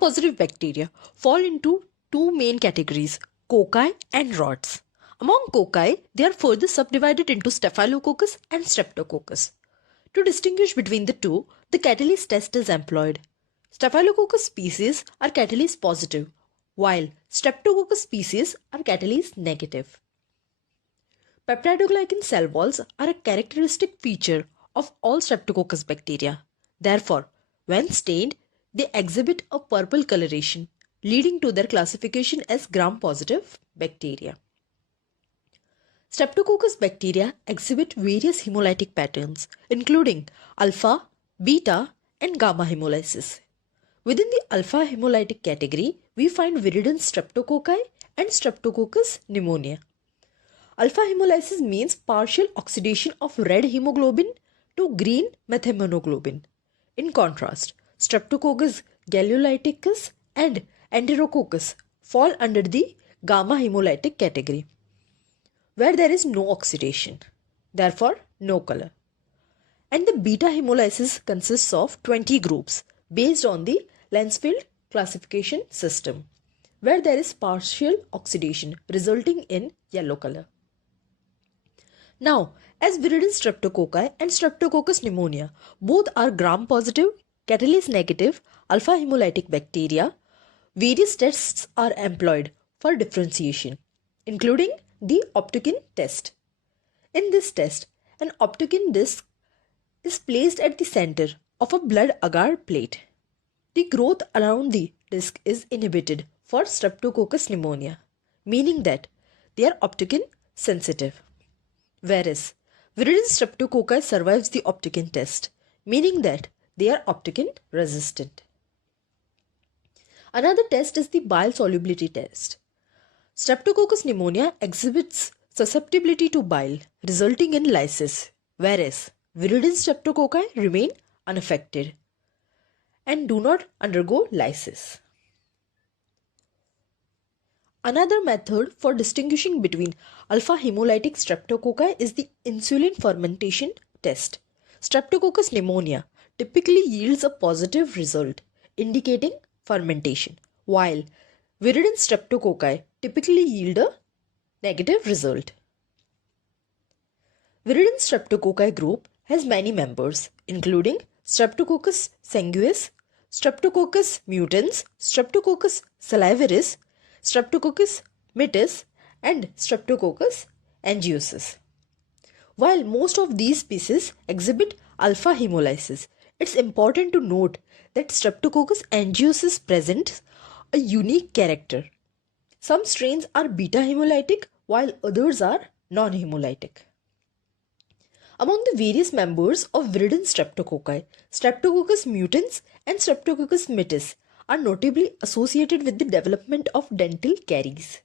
Gram-positive bacteria fall into two main categories, cocci and rods. Among cocci, they are further subdivided into Staphylococcus and Streptococcus. To distinguish between the two, the catalase test is employed. Staphylococcus species are catalase positive, while Streptococcus species are catalase negative. Peptidoglycan cell walls are a characteristic feature of all Streptococcus bacteria. Therefore, when stained, they exhibit a purple coloration, leading to their classification as gram-positive bacteria. Streptococcus bacteria exhibit various hemolytic patterns, including alpha, beta, and gamma hemolysis. Within the alpha hemolytic category, we find Viridans Streptococci and Streptococcus pneumonia. Alpha hemolysis means partial oxidation of red hemoglobin to green methhemoglobin. In contrast, Streptococcus gallolyticus and Enterococcus fall under the gamma hemolytic category, where there is no oxidation, therefore no color. And the beta hemolysis consists of 20 groups based on the Lancefield classification system, where there is partial oxidation resulting in yellow color. Now, as Viridans Streptococci and Streptococcus pneumonia both are gram-positive, catalase-negative, alpha hemolytic bacteria, various tests are employed for differentiation, including the Optokin test. In this test, an Optokin disc is placed at the center of a blood agar plate. The growth around the disc is inhibited for Streptococcus pneumonia, meaning that they are Optokin sensitive. Whereas Viridans Streptococci survives the Optokin test, meaning that they are Optokin resistant. Another test is the bile solubility test. Streptococcus pneumonia exhibits susceptibility to bile, resulting in lysis, whereas Viridans Streptococci remain unaffected and do not undergo lysis. Another method for distinguishing between alpha hemolytic streptococci is the insulin fermentation test. Streptococcus pneumonia typically yields a positive result, indicating fermentation, while Viridans Streptococci typically yield a negative result. Viridans Streptococci group has many members, including Streptococcus sanguis, Streptococcus mutans, Streptococcus salivarius, Streptococcus mitis, and Streptococcus angiosus. While most of these species exhibit alpha hemolysis, it's important to note that Streptococcus angiosus presents a unique character. Some strains are beta hemolytic while others are non-hemolytic. Among the various members of Viridans Streptococci, Streptococcus mutans and Streptococcus mitis are notably associated with the development of dental caries.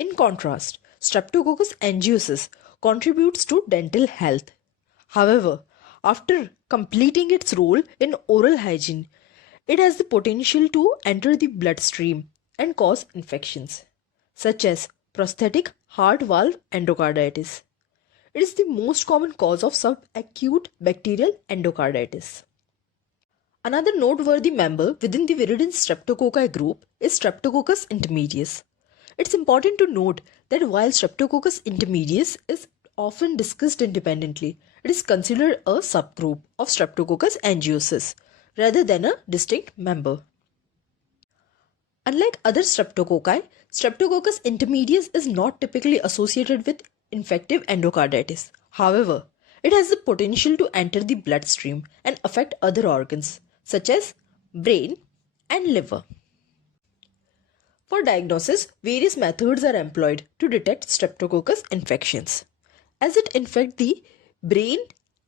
In contrast, Streptococcus angiosus contributes to dental health. However, after completing its role in oral hygiene, it has the potential to enter the bloodstream and cause infections, such as prosthetic heart valve endocarditis. It is the most common cause of subacute bacterial endocarditis. Another noteworthy member within the Viridans Streptococci group is Streptococcus intermedius. It's important to note that while Streptococcus intermedius is often discussed independently, it is considered a subgroup of Streptococcus angiosus rather than a distinct member. Unlike other streptococci, Streptococcus intermedius is not typically associated with infective endocarditis. However, it has the potential to enter the bloodstream and affect other organs, such as brain and liver. For diagnosis, various methods are employed to detect Streptococcus infections. As it infects the brain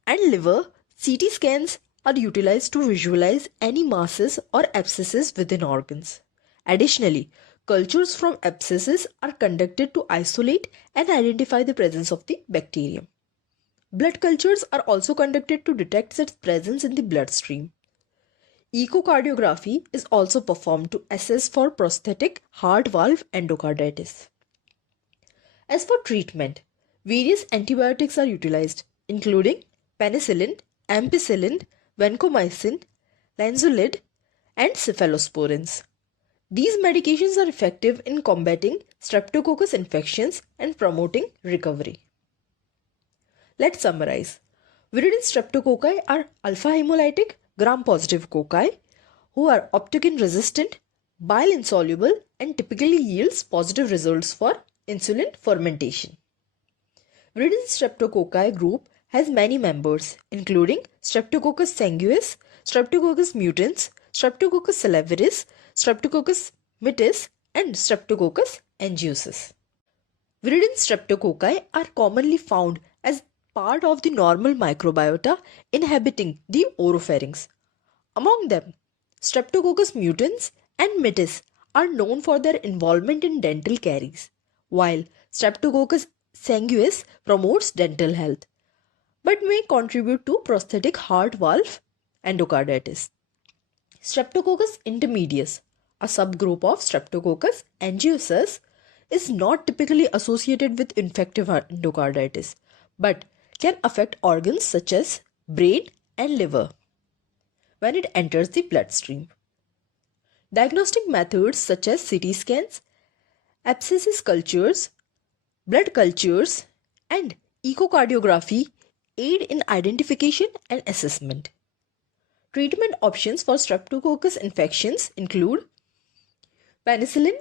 and liver, CT scans are utilized to visualize any masses or abscesses within organs. Additionally, cultures from abscesses are conducted to isolate and identify the presence of the bacterium. Blood cultures are also conducted to detect its presence in the bloodstream. Echocardiography is also performed to assess for prosthetic heart valve endocarditis. As for treatment, various antibiotics are utilized, including penicillin, ampicillin, vancomycin, linezolid, and cephalosporins. These medications are effective in combating streptococcus infections and promoting recovery. Let's summarize. Viridans Streptococci are alpha hemolytic gram-positive cocci who are optogen resistant, bile insoluble, and typically yields positive results for insulin fermentation. Viridans Streptococci group has many members including Streptococcus sanguis, Streptococcus mutans, Streptococcus salivarius, Streptococcus mitis, and Streptococcus angiosus. Viridans Streptococci are commonly found as part of the normal microbiota inhabiting the oropharynx. Among them, Streptococcus mutans and mitis are known for their involvement in dental caries, while Streptococcus sanguis promotes dental health but may contribute to prosthetic heart valve endocarditis. Streptococcus intermedius, a subgroup of Streptococcus angiosus, is not typically associated with infective endocarditis but can affect organs such as brain and liver when it enters the bloodstream. Diagnostic methods such as CT scans, abscesses cultures, blood cultures, and echocardiography aid in identification and assessment. Treatment options for streptococcus infections include penicillin,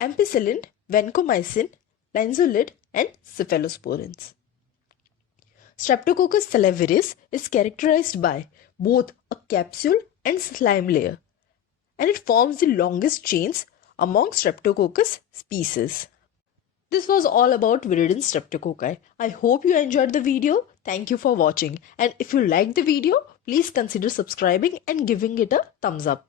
ampicillin, vancomycin, linezolid, and cephalosporins. Streptococcus salivarius is characterized by both a capsule and slime layer, and it forms the longest chains among Streptococcus species. This was all about Viridans Streptococci. I hope you enjoyed the video. Thank you for watching. And if you liked the video, please consider subscribing and giving it a thumbs up.